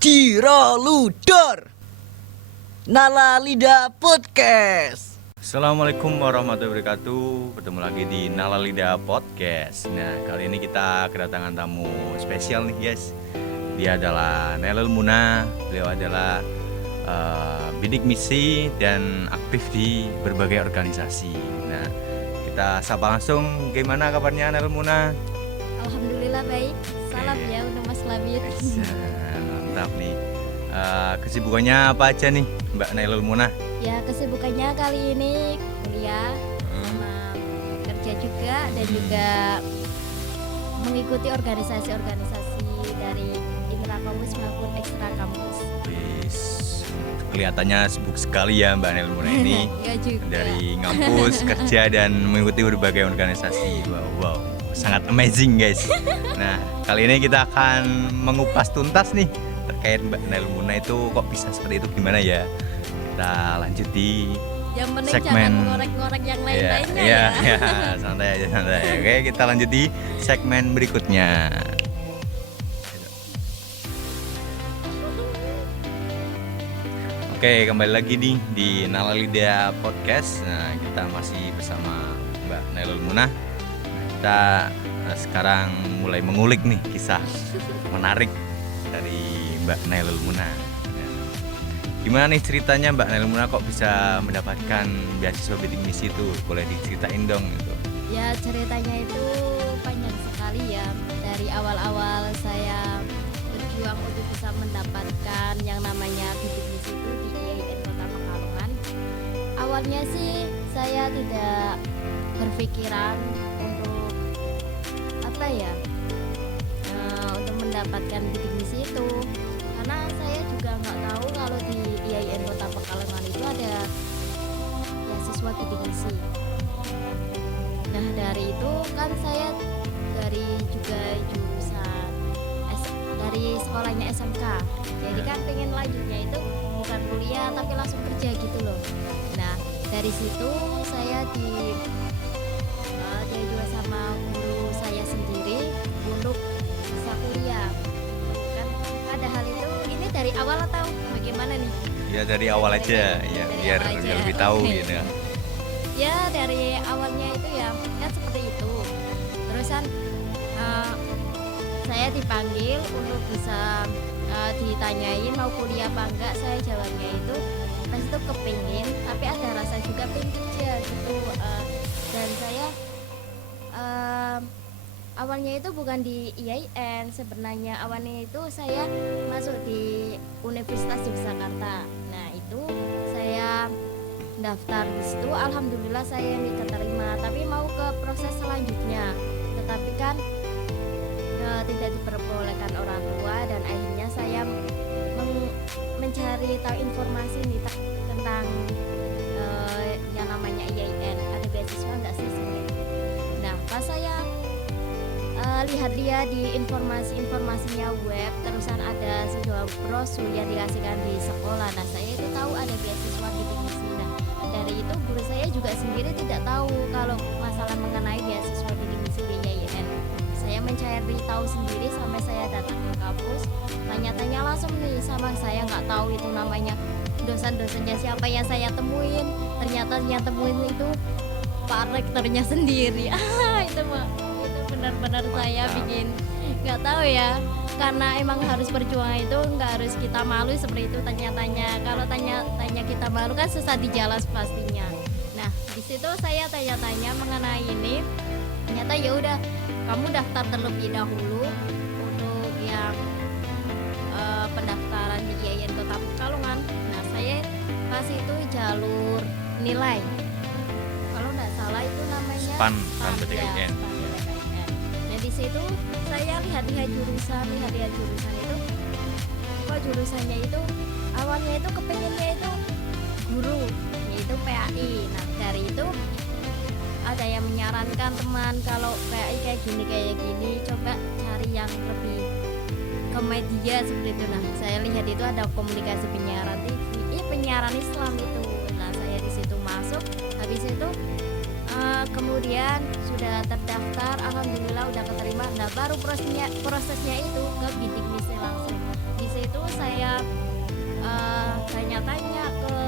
Ciraludar Nala Lidah Podcast. Assalamualaikum warahmatullahi wabarakatuh. Bertemu lagi di Nala Lidah Podcast. Nah, kali ini kita kedatangan tamu spesial nih guys. Dia adalah Nailul Muna. Beliau adalah bidik misi dan aktif di berbagai organisasi. Nah, kita sapa langsung. Gimana kabarnya Nailul Muna? Alhamdulillah baik. Salam ya untuk Mas Labir. Mantap nih. Kesibukannya apa aja nih Mbak Nailul Muna? Ya, kesibukannya kali ini kuliah sama kerja juga dan juga mengikuti organisasi-organisasi dari intrakampus maupun ekstra kampus. Wis, kelihatannya sibuk sekali ya Mbak Nailul Muna ini. Ya juga. Dari ngampus, kerja dan mengikuti berbagai organisasi. Wow, sangat amazing guys. Nah, kali ini kita akan mengupas tuntas nih terkait Mbak Nailul Muna itu kok bisa seperti itu, gimana ya. Kita lanjut di Yang penting segmen jangan ngorek-ngorek yang lain-lainnya ya. Santai aja, santai. Oke, kita lanjut di segmen berikutnya. Oke, kembali lagi nih di Nala Lidah Podcast. Nah, kita masih bersama Mbak Nailul Muna. Kita sekarang mulai mengulik nih kisah menarik dari Mbak Nailul Muna. Gimana nih ceritanya Mbak Nailul Muna kok bisa mendapatkan beasiswa bidik misi itu? Boleh diceritain dong gitu. Ya, ceritanya itu panjang sekali ya. Dari awal-awal saya berjuang untuk bisa mendapatkan yang namanya bidik misi itu di IAIN Kota Pekalongan. Awalnya sih saya tidak berpikiran untuk untuk mendapatkan bidik misi itu, karena saya juga nggak tahu kalau di IAIN Kota Pekalongan itu ada beasiswa bidik misi. Nah, dari itu kan saya dari juga jurusan dari sekolahnya SMK, jadi kan pengen lanjutnya itu bukan kuliah tapi langsung kerja gitu loh. Nah, dari situ saya diajukan sama guru saya sendiri untuk bisa kuliah. Kan ada hal itu, ini dari awal atau bagaimana nih? Ya dari awal aja ya, biar lebih tahu gitu. Ya dari awalnya itu ya seperti itu. Terusan saya dipanggil untuk bisa ditanyain mau kuliah apa enggak. Saya jawabnya itu pas itu kepingin, tapi ada rasa juga pengen kerja gitu. Dan saya awalnya itu bukan di IAIN, sebenarnya awalnya itu saya masuk di Universitas Yogyakarta. Nah, itu saya daftar di situ, alhamdulillah saya diterima, tapi mau ke proses selanjutnya, tetapi kan tidak diperbolehkan orang tua, dan akhirnya saya mencari tahu informasi nih tentang yang namanya IAIN, ada beasiswa enggak sih sebenarnya. Nah, pas saya lihat-lihat di informasinya web, terusan ada sebuah brosur yang dikasihkan di sekolah. Nah, saya itu tahu ada beasiswa bidik misi. Nah, dari itu guru saya juga sendiri tidak tahu kalau masalah mengenai beasiswa bidik misi di IAIN. Saya mencari tahu sendiri sampai saya datang ke kampus, tanya-tanya langsung nih sama saya, nggak tahu itu namanya dosen-dosennya siapa yang saya temuin. Ternyata yang temuin itu Pak Rektornya sendiri. Itu benar-benar saya bikin nggak tahu ya, karena emang harus berjuang itu nggak harus kita malu seperti itu. Tanya-tanya, kalau tanya kita malu kan susah dijelas pastinya. Nah, di situ saya tanya-tanya mengenai ini, ternyata ya udah kamu daftar terlebih dahulu untuk yang pendaftaran di IAIN Kota Pekalongan. Nah, saya pas itu jalur nilai, kalau nggak salah itu namanya SPAN PTKIN. Di situ saya lihat-lihat jurusan itu, kok jurusannya itu awalnya itu kepengennya itu guru, yaitu PAI. Nah, dari itu ada yang menyarankan teman kalau PAI kayak gini coba cari yang lebih ke media seperti itu. Nah, saya lihat itu ada komunikasi penyiaran TV, penyiaran Islam itu. Nah, saya di situ masuk, habis itu kemudian sudah terdaftar, alhamdulillah udah keterima. Nah, baru prosesnya itu ke bidik misi langsung. Di habis itu saya tanya-tanya ke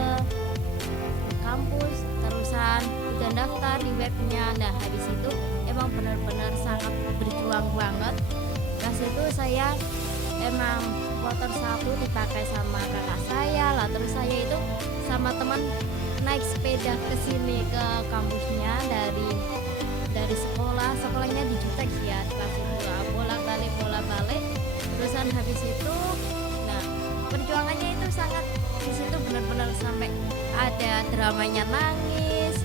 kampus, terusan udah daftar di webnya. Nah habis itu emang benar-benar sangat berjuang banget. Pas itu saya emang motor satu dipakai sama kakak saya lah, terus saya itu sama teman naik sepeda ke sini ke kampusnya dari sekolahnya di Jutek ya, pas itu bolak-balik terusan habis itu. Nah perjuangannya itu sangat di situ benar-benar sampai ada dramanya, nangis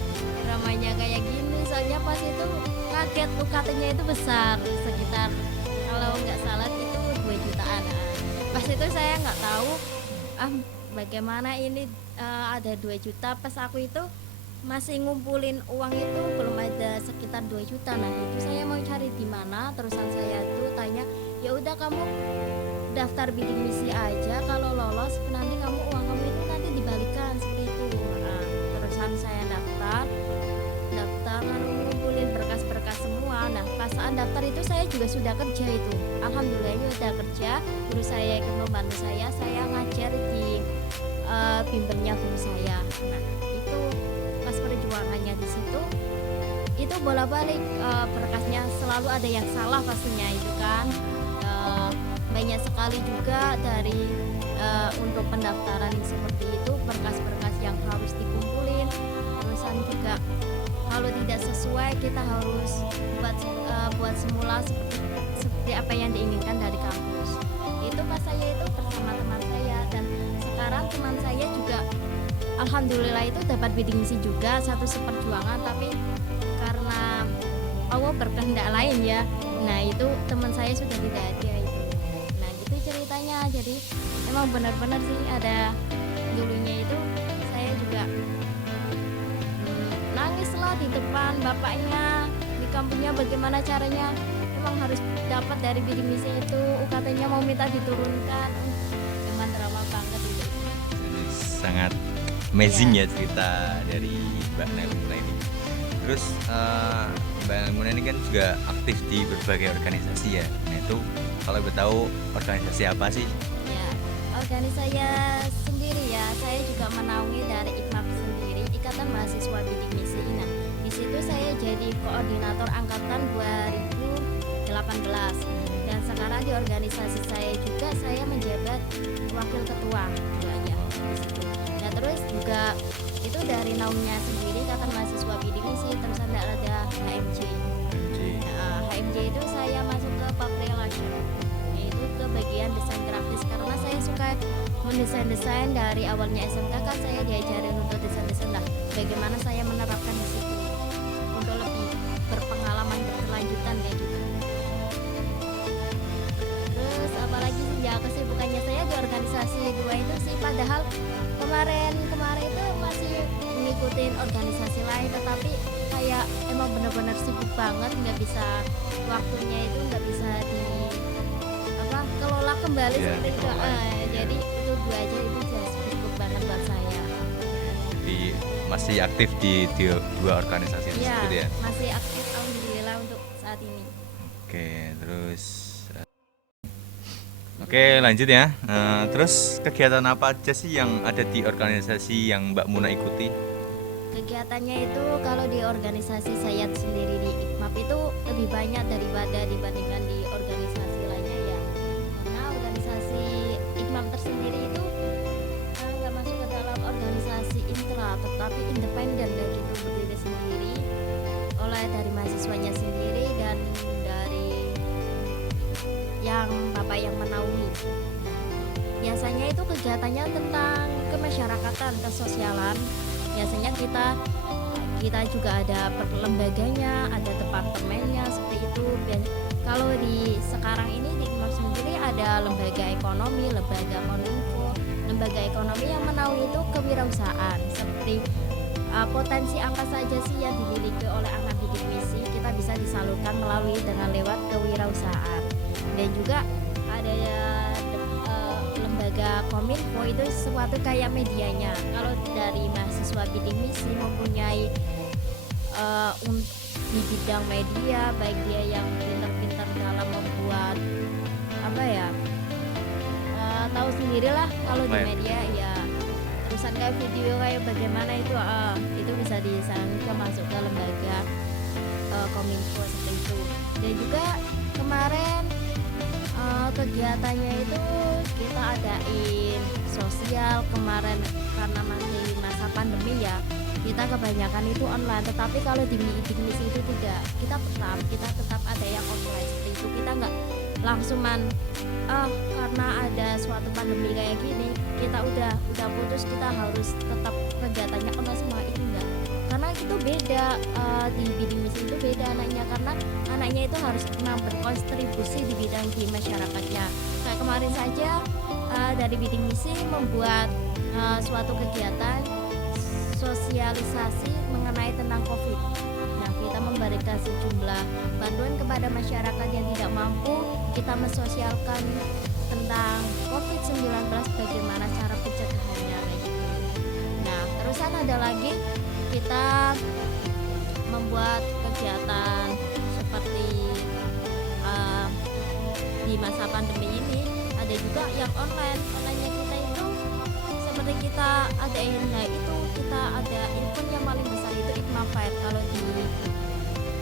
dramanya kayak gini, soalnya pas itu kaget UKT-nya itu besar, sekitar kalau nggak salah itu 2 jutaan. Pas itu saya nggak tahu bagaimana ini ada 2 juta. Pas aku itu masih ngumpulin uang itu belum ada sekitar 2 juta. Nah itu saya mau cari di mana, terusan saya tuh tanya, ya udah kamu daftar bidik misi aja, kalau lolos nanti uang kamu itu nanti dibalikan seperti itu. Nah, terusan saya daftar lalu ngumpulin berkas-berkas semua. Nah pas saat daftar itu saya juga sudah kerja itu, alhamdulillahnya sudah kerja. Guru saya ikut membantu saya ngajar di bimbelnya guru saya. Nah itu pas perjuangannya di situ itu bolak-balik berkasnya selalu ada yang salah pastinya itu kan. Banyak sekali juga dari untuk pendaftaran seperti itu berkas-berkas yang harus dikumpulin, terusan juga kalau tidak sesuai kita harus buat semula seperti apa yang diinginkan dari kampus. Itu pas saya itu bersama teman saya, dan sekarang teman saya juga alhamdulillah itu dapat bidik misi juga, satu seperjuangan, tapi karena Allah berkehendak lain ya. Nah itu teman saya sudah tidak ada itu. Nah gitu ceritanya. Jadi emang benar-benar sih ada dulunya itu saya juga nangis lah di depan bapaknya di kampungnya, bagaimana caranya emang harus dapat dari bidik misi itu, UKT-nya mau minta diturunkan. Emang drama banget itu. Sangat amazing ya cerita dari Mbak Nelmuna ini. Terus Mbak Nelmuna ini kan juga aktif di berbagai organisasi ya. Nah itu kalau boleh tahu organisasi apa sih? Ya, organisasi saya sendiri ya, saya juga menaungi dari IKMAP sendiri, Ikatan Mahasiswa Bidik Misi. Nah di situ saya jadi koordinator angkatan 2018, dan sekarang di organisasi saya juga saya menjabat wakil ketua ketuanya di situ. Nah terus juga itu dari naungnya sendiri Ikatan Mahasiswa Bidik Misi, terus ada HMJ. Nah, HMJ itu saya masuk ke public relation, yaitu ke bagian desain grafis, karena saya suka mendesain dari awalnya SMK kan saya diajarin untuk desain lah, bagaimana saya menerapkan di situ untuk lebih berpengalaman berkelanjutan kayak gitu. Terus apalagi sih ya kesibukannya saya di organisasi 2 itu sih, padahal kemarin itu masih ngikutin organisasi lain, tetapi kayak emang benar-benar sibuk banget, nggak bisa waktunya itu nggak bisa kelola kembali Ya, seperti itu. Jadi itu 2 aja itu sudah cukup banget buat saya. Masih aktif di 2 organisasi Iya, tersebut ya. masih aktif alhamdulillah untuk saat ini. Oke, terus Oke, lanjut ya. Terus kegiatan apa aja sih yang ada di organisasi yang Mbak Muna ikuti? Kegiatannya itu kalau di organisasi saya sendiri di IKMAP itu lebih banyak dibandingkan di organisasi lainnya ya, karena organisasi IKMAP tersendiri itu nggak masuk ke dalam organisasi intra, tetapi independen dan gitu, berdiri sendiri oleh dari mahasiswanya sendiri dan dari yang bapak yang menaungi. Biasanya itu kegiatannya tentang kemasyarakatan, kesosialan. Biasanya kita juga ada lembaganya, ada departemennya seperti itu. Kalau di sekarang ini di IKMAP sendiri ada lembaga ekonomi, lembaga kominfo, lembaga ekonomi yang menaungi itu kewirausahaan, seperti potensi apa saja sih yang dimiliki oleh anak bidik misi kita bisa disalurkan melalui dengan lewat kewirausahaan. Dan juga ada lembaga kominfo, itu sesuatu kayak medianya. Kalau dari mahasiswa bidik misi mempunyai di bidang media, baik dia yang pintar-pintar dalam membuat tahu sendirilah kalau di Offline. media ya. Terusan kayak video kayak bagaimana itu bisa disarankan masuk ke lembaga Kominfo seperti itu. Dan juga kemarin kegiatannya itu kita adain sosial kemarin karena masih masa pandemi ya, kita kebanyakan itu online. Tetapi kalau di meeting itu tidak, kita tetap ada yang offline seperti itu. Kita nggak langsuman karena ada suatu pandemi kayak gini kita udah putus, kita harus tetap kegiatannya online semua, itu enggak. Karena itu beda, di bidding misi itu beda anaknya, karena anaknya itu harus memang berkontribusi di bidang di masyarakatnya. Kayak kemarin saja dari bidding misi membuat suatu kegiatan sosialisasi mengenai tentang COVID. Nah, kita memberikan sejumlah bantuan kepada masyarakat yang tidak mampu. Kita mensosialkan tentang COVID-19, bagaimana cara pencegahannya kayak gitu. Nah, terusan ada lagi kita membuat kegiatan seperti di masa pandemi ini ada juga yang onlinenya kita itu seperti kita ada kita ada event yang paling besar itu IKMA Fair kalau di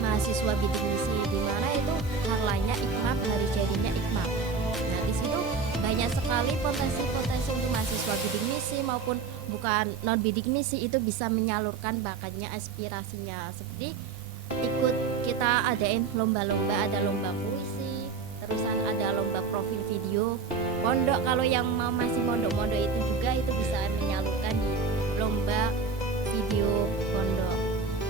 mahasiswa bidding misi, di mana itu harlanya IKMA, hari jadinya IKMA. Nah, di situ banyak sekali potensi untuk mahasiswa bidding misi maupun bukan non bidding misi itu bisa menyalurkan bakatnya, aspirasinya, seperti ikut kita adain lomba-lomba, ada lomba puisi, terusan ada lomba profil video pondok. Kalau yang mau masih mondok-mondok itu juga itu bisa menyalurkan di lomba video pondok.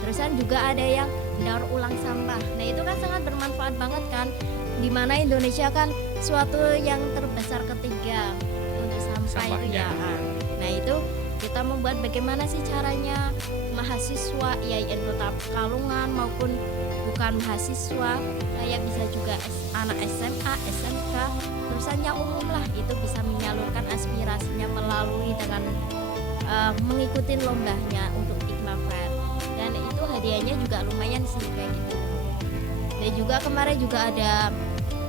Terusan juga ada yang daur ulang sampah. Nah, itu kan sangat bermanfaat banget kan, dimana Indonesia kan suatu yang terbesar ketiga untuk sampah itu Sampahnya. ya. Nah, itu kita membuat bagaimana sih caranya mahasiswa IAIN Kota Pekalongan maupun bukan mahasiswa, kayak bisa juga anak SMA, SMK, terusan yang umum lah, itu bisa menyalurkan aspirasinya melalui dengan mengikuti lombanya untuk IKMA Fair. Dan itu hadiahnya juga lumayan sih kayak gitu. Dan juga kemarin juga ada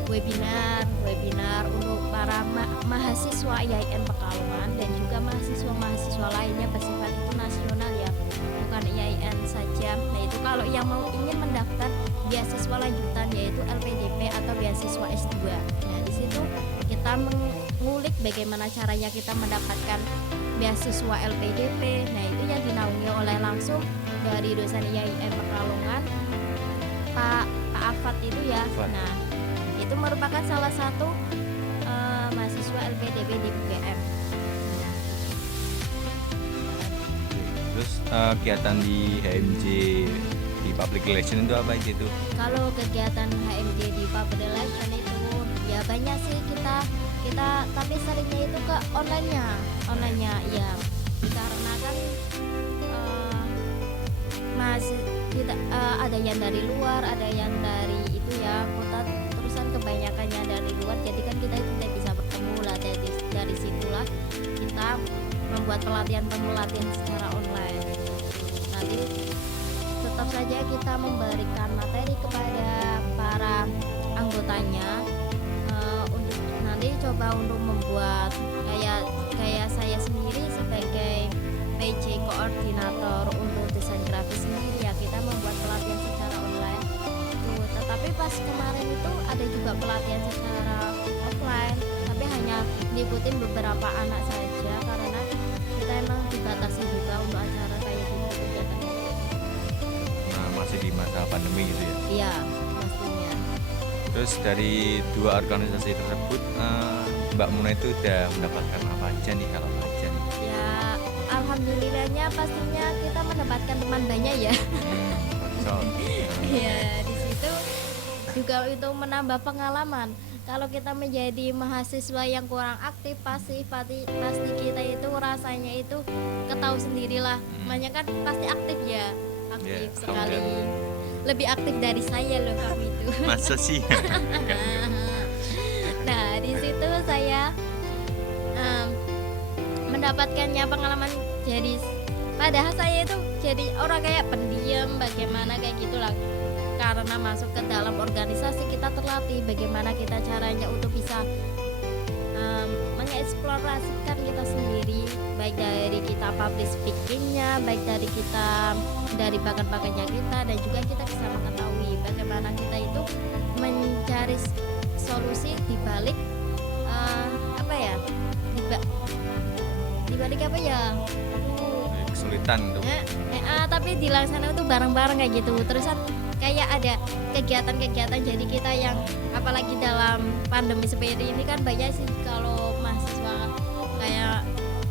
webinar untuk para mahasiswa IAIN Pekalongan dan juga mahasiswa lainnya bersifat itu nasional ya, bukan IAIN saja. Nah, itu kalau yang ingin mendaftar beasiswa lanjutan yaitu LPDP atau beasiswa S2. Nah, di situ kita mengulik bagaimana caranya kita mendapatkan beasiswa LPDP. Nah, itu yang dinaungi oleh langsung dari dosen IAIN Pekalongan, Pak Afat itu ya. Afat. Nah, itu merupakan salah satu mahasiswa LPDP di UGM. Terus kegiatan di HMJ di public relation itu apa aja itu? Kalau kegiatan HMJ di public relation itu ya banyak sih kita tapi seringnya itu ke onlinenya ya, dikarenakan masih kita ada yang dari luar, ada yang dari itu ya kota, terusan kebanyakannya dari luar, jadi kan kita tidak bisa bertemu lah. Dari situlah kita membuat pelatihan secara online. Nanti tetap saja kita memberikan materi kepada para anggotanya untuk nanti coba untuk membuat kayak saya sendiri sebagai PJ koordinator untuk desain grafis sendiri ya, kita membuat pelatihan secara online tuh. Tetapi pas kemarin itu ada juga pelatihan secara offline, tapi hanya ngikutin beberapa anak saja karena kita emang dibatasi juga untuk acara kayak gitu kegiatan itu. Nah, masih di masa pandemi gitu ya. Iya, pastinya. Terus dari dua organisasi tersebut Mbak Muna itu udah mendapatkan apa aja nih, kalau apa aja nih? Ya, alhamdulillahnya pastinya kita mendapatkan teman banyak ya. So, Iya, di situ juga itu menambah pengalaman. Kalau kita menjadi mahasiswa yang kurang aktif, pasti kita itu rasanya itu ketahui sendirilah. Makanya kan pasti aktif ya, aktif Ya, sekali. Lebih aktif dari saya loh kami itu. masa sih? Nah, di situ saya mendapatkannya pengalaman, jadi padahal saya itu jadi orang kayak pendiam bagaimana kayak gitulah, karena masuk ke dalam organisasi kita terlatih bagaimana kita caranya untuk bisa mengeksplorasikan kita sendiri, baik dari kita public speakingnya, baik dari kita dari bakat-bakatnya kita, dan juga kita bisa mengetahui bagaimana kita itu mencari solusi di balik apa ya, di balik apa ya, kesulitan tuh. tapi dilaksanakan itu bareng-bareng kayak gitu. Terusan kayak ada kegiatan-kegiatan, jadi kita yang apalagi dalam pandemi seperti ini kan banyak sih kalau mahasiswa kayak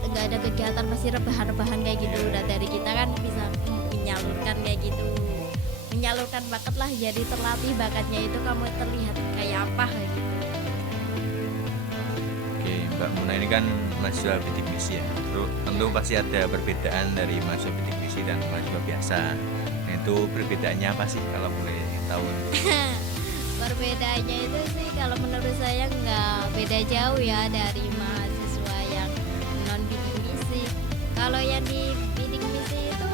nggak ada kegiatan pasti rebahan-rebahan kayak gitu. Dan dari kita kan bisa menyalurkan kayak gitu, menyalurkan bakat lah, jadi terlatih bakatnya itu kamu terlihat kayak apa kayak gitu. Oke, Mbak Muna ini kan mahasiswa bidik misi ya. Terus tentu pasti ada perbedaan dari mahasiswa bidik misi dan mahasiswa biasa. Nah, itu perbedaannya apa sih kalau boleh tahu? Perbedaannya itu sih kalau menurut saya nggak beda jauh ya dari mahasiswa yang non bidik misi. Kalau yang di bidik misi itu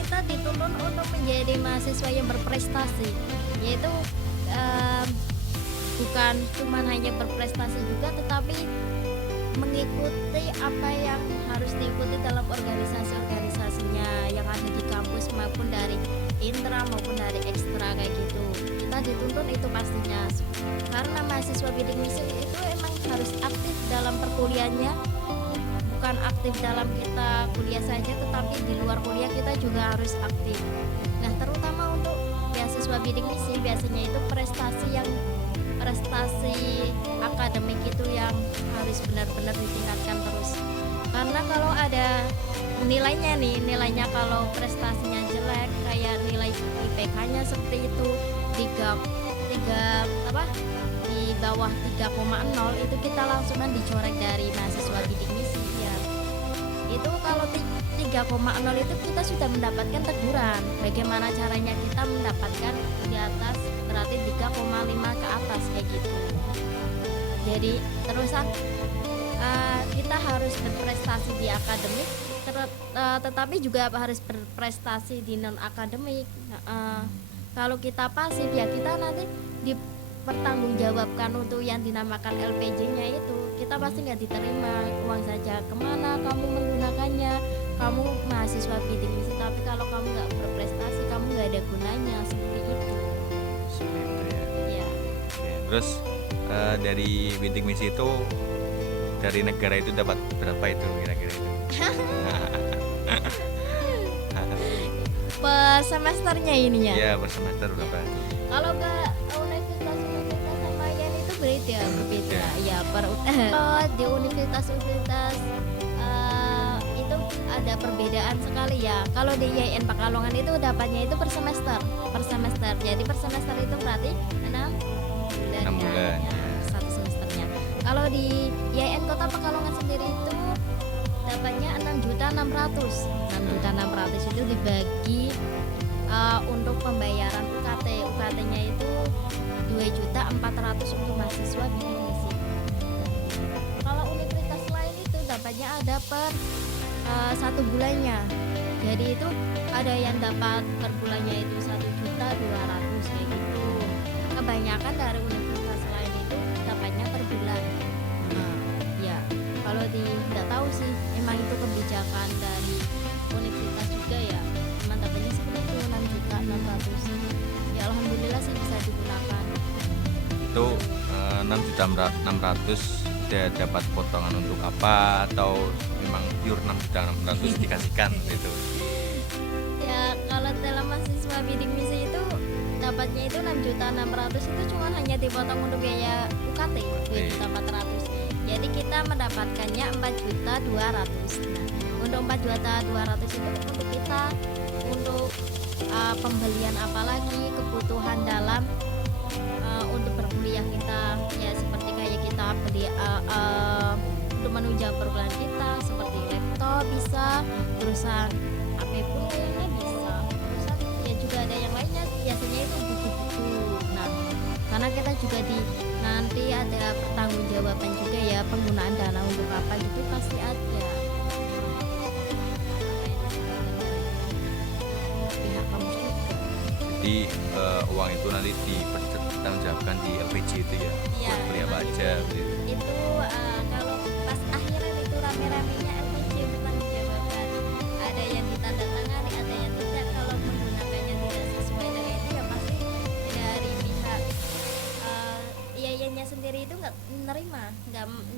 kita dituntut untuk menjadi mahasiswa yang berprestasi, yaitu bukan cuma hanya berprestasi juga, tetapi mengikuti apa yang harus diikuti dalam organisasi-organisasinya yang ada di kampus maupun dari intra maupun dari ekstra kayak gitu. Kita dituntut itu pastinya, karena mahasiswa bidik misi itu emang harus aktif dalam perkuliahannya, bukan aktif dalam kita kuliah saja, tetapi di luar kuliah kita juga harus aktif. Nah, terutama untuk beasiswa bidik misi biasanya itu prestasi akademik itu yang harus benar-benar ditingkatkan terus. Karena kalau ada nilainya kalau prestasinya jelek, kayak nilai IPK-nya seperti itu di bawah 3,0 itu kita langsungan dicoret dari mahasiswa bidik misi ya. Itu kalau 3,0 itu kita sudah mendapatkan teguran. Bagaimana caranya kita mendapatkan di atas, berarti 3,5 ke atas kayak gitu. Jadi terusan kita harus berprestasi di akademik, tetapi juga harus berprestasi di non akademik. Kalau kita pasif ya kita nanti dipertanggungjawabkan untuk yang dinamakan LPJ-nya itu. Kita pasti nggak diterima, uang saja kemana kamu menggunakannya, kamu mahasiswa bidik misi, tapi kalau kamu nggak berprestasi kamu nggak ada gunanya, seperti itu. Seperti itu ya. Ya. Oke, terus dari bidik misi itu dari negara itu dapat berapa itu kira-kira itu? Per semesternya ininya. Iya, per semester berapa? Kalau ke universitas sama yang itu berbeda. Ya, kalau di universitas itu ada perbedaan sekali ya. Kalau di IAIN Pekalongan itu dapatnya itu per semester. Jadi per semester itu berarti 6 bulan. Ya, satu semesternya. Kalau di IAIN Kota Pekalongan sendiri itu dapatnya 6.600.000. 6.600.000 itu dibagi untuk pembayaran UKT. UKT-nya itu 2.400.000 untuk mahasiswa bidik misi. Kalau universitas lain itu dapatnya ada per 1 bulannya. Jadi itu ada yang dapat per bulannya itu 1.200.000 kayak gitu. Kebanyakan dari universitas lain itu dapatnya per bulan. Ya, kalau tidak tahu sih, emang itu kebijakan dari universitas juga ya. Emang dapatnya seperti itu 6.600.000. Ya alhamdulillah sih bisa digunakan. Itu 6.600.000 dia dapat potongan untuk apa atau memang pure 6.600.000 dikasihkan gitu? Ya kalau dalam mahasiswa bidik misi itu dapatnya itu 6.600.000 itu cuma hanya dipotong untuk biaya UKT 2.400.000. Jadi kita mendapatkannya 4.200.000. Nah, untuk 4.200.000 itu untuk kita untuk pembelian apalagi kebutuhan dalam untuk berkuliah kita, ya seperti kayak kita beli untuk menunjang perkuliahan kita seperti laptop bisa, terusan HP pun kayaknya bisa, terusan ya juga ada yang lainnya biasanya itu buku-buku. Nah, karena kita juga nanti ada pertanggungjawaban juga ya, penggunaan dana untuk apa itu pasti ada. Pihak kampus juga. Jadi uang itu nanti dipertanggungjawabkan di LPJ itu ya, Iya, buat beli apa nanti aja gitu. Itu kalau pas rame-ramenya LPJ pertanggungjawaban. Ada yang ditandatangani, ada yang tidak. Kalau menggunakannya tidak sesuai dengan itu ya pasti dari pihak IAIN-nya sendiri itu nggak menerima,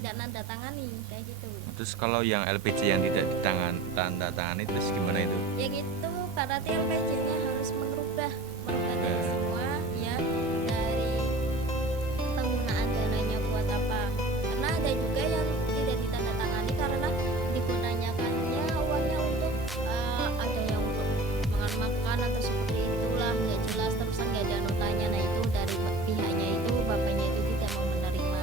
nggak nanda tangani kayak gitu. Terus kalau yang LPG yang tidak tanda tangan itu gimana itu? Ya gitu, berarti LPJ-nya harus merubah dari semua ya, dari penggunaan dananya buat apa. Karena ada juga yang tidak ditandatangani karena digunakannya uangnya untuk ada yang untuk makan atau seperti itulah, nggak jelas, terusan nggak ada notanya. Nah itu dari pihaknya itu, bapaknya itu tidak mau menerima.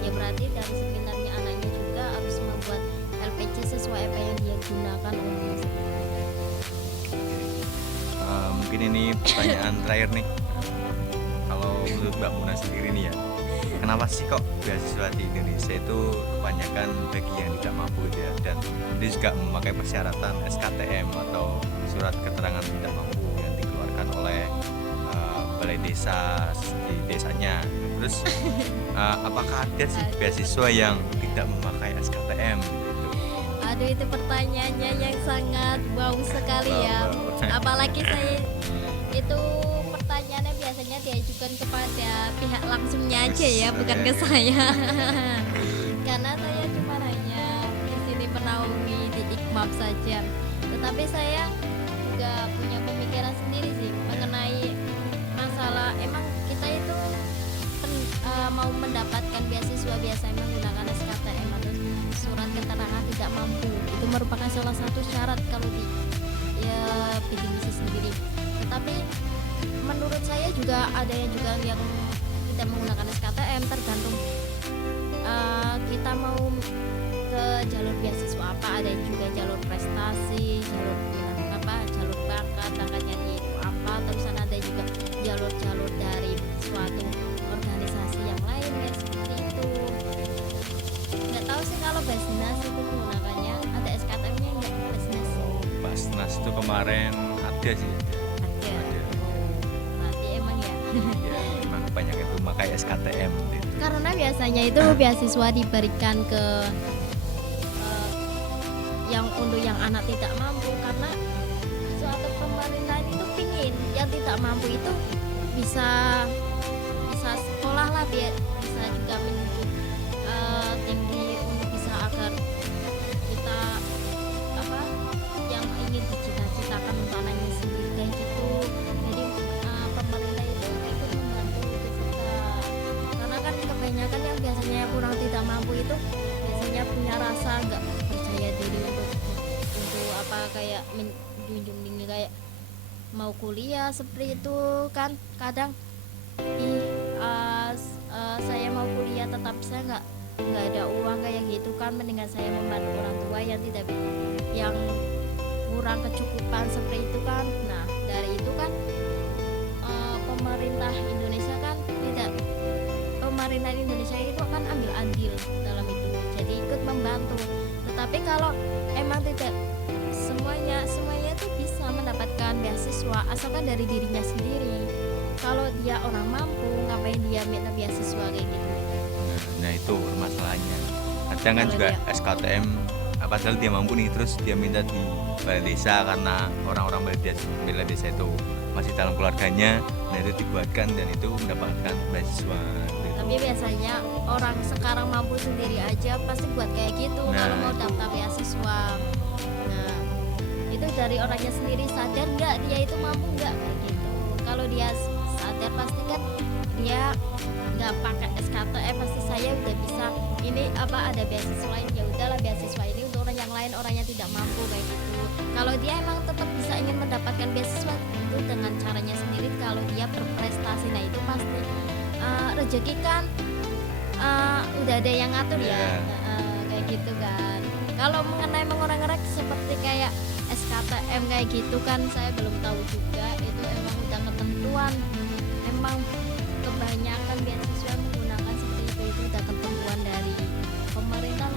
Ya berarti dari sebenarnya anaknya juga harus membuat LPG sesuai apa yang dia gunakan uangnya. Mungkin ini pertanyaan terakhir nih. Kalau menurut Mbak Muna sendiri nih ya, kenapa sih kok beasiswa di Indonesia itu kebanyakan bagi yang tidak mampu gitu ya, dan dia juga memakai persyaratan SKTM atau surat keterangan tidak mampu yang dikeluarkan oleh balai desa di desanya. Terus apakah ada sih beasiswa yang tidak memakai SKTM gitu? Aduh, itu pertanyaannya yang sangat wow sekali ya. Apalagi saya itu pertanyaannya biasanya diajukan kepada pihak langsungnya aja ya, bukan ke saya. Karena saya cuma hanya di sini menaungi di IKMAP saja. Tetapi saya juga punya pemikiran sendiri sih mengenai masalah emang kita itu mau mendapatkan beasiswa biasanya menggunakan SKTM atau surat keterangan tidak mampu. Itu merupakan salah satu syarat kalau di bidding misi sendiri. Tetapi menurut saya juga ada yang tidak menggunakan SKTM, tergantung kita mau ke jalur beasiswa apa. Ada yang juga jalur prestasi, jalur bakat nyanyi itu apa, terus ada juga jalur dari suatu organisasi yang lain ya, seperti itu. Nggak tahu sih kalau Basnas itu menggunakannya ada SKTM-nya nggak Basnas? Basnas itu kemarin ada sih. Ada. Berarti emang ya. Ya memang banyak itu memakai SKTM gitu. Karena biasanya itu beasiswa diberikan ke yang untuk yang anak tidak mampu, karena suatu pemerintahan itu pingin yang tidak mampu itu bisa sekolah lah, biar bisa juga menuju tinggi untuk bisa agar kita yang ingin dicita-citakan untuk anaknya sendiri kayak gitu. Jadi pemerintah itu ikut membantu kita, karena kan kebanyakan yang biasanya kurang tidak mampu itu biasanya punya rasa nggak percaya diri untuk kayak menjunjung tinggi kayak mau kuliah seperti itu kan. Kadang saya mau kuliah tetapi saya nggak ada uang kayak gitu kan, mendingan saya membantu orang tua yang kurang kecukupan seperti itu kan. Nah dari itu kan pemerintah Indonesia itu kan ambil andil dalam itu, jadi ikut membantu. Tetapi kalau emang tidak semuanya itu bisa mendapatkan beasiswa asalkan dari dirinya sendiri. Kalau dia orang mampu, ngapain dia minta beasiswa kayak gitu? Nah itu permasalahannya. Kadang kan juga SKTM, padahal dia mampu nih, terus dia minta di balai desa karena orang-orang balai desa itu masih dalam keluarganya. Nah itu dibuatkan dan itu mendapatkan beasiswa gitu. Tapi biasanya orang sekarang mampu sendiri aja pasti buat kayak gitu. Kalau mau daftar beasiswa, nah itu dari orangnya sendiri sadar nggak dia itu mampu nggak kayak gitu. Kalau dia sadar pasti kan dia nggak pakai SKTM, pasti saya udah bisa ini ada beasiswa lain, ya udahlah beasiswa ini untuk orang yang lain, orang yang tidak mampu kayak gitu. Kalau dia emang tetap bisa ingin mendapatkan beasiswa itu dengan caranya sendiri, kalau dia berprestasi, nah itu pasti rezeki kan udah ada yang ngatur ya, kayak gitu kan. Kalau mengenai mengorek-ngorek seperti kayak SKTM kayak gitu kan saya belum tahu juga, itu emang udah ketentuan, emang kebanyakan beasiswa menggunakan seperti itu udah ketentuan dari pemerintah.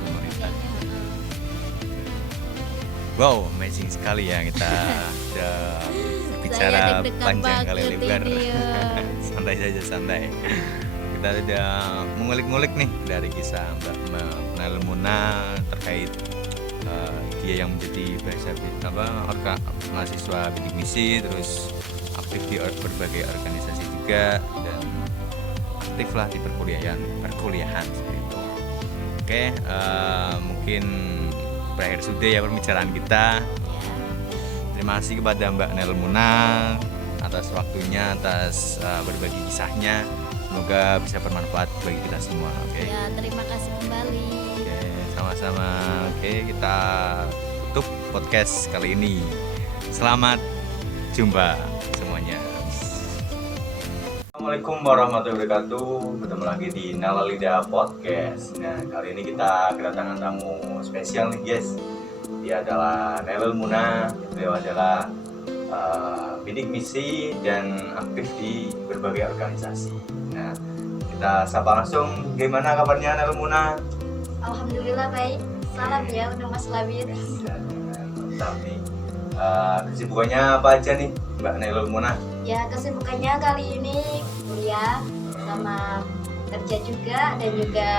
Wow, amazing sekali ya, kita udah bicara panjang kali lebar. Santai saja, santai. kita udah mengulik-ngulik nih dari kisah Mbak Nailul Munah terkait dia yang menjadi mahasiswa bidik misi, terus aktif di berbagai organisasi juga, dan aktif lah di perkuliahan seperti itu. Oke, mungkin berakhir sudah ya pembicaraan kita. Terima kasih kepada Mbak Nailul Munah atas waktunya, atas berbagi kisahnya. Semoga bisa bermanfaat bagi kita semua. Oke. Ya, terima kasih kembali. Oke, sama-sama. Oke, kita tutup podcast kali ini. Selamat jumpa semuanya. Assalamualaikum warahmatullahi wabarakatuh. Bertemu lagi di Nailul Lidah Podcast. Nah, kali ini kita kedatangan tamu spesial nih, guys. Dia adalah Nailul Munah. Beliau adalah bidik misi dan aktif di berbagai organisasi. Nah, kita sapa langsung. Gimana kabarnya Nailul Munah? Alhamdulillah baik. Salam ya untuk Mas Labir. Mantap nih. Kesibukannya apa aja nih Mbak Nailul Munah? Ya kesibukannya kali ini kuliah sama kerja juga dan juga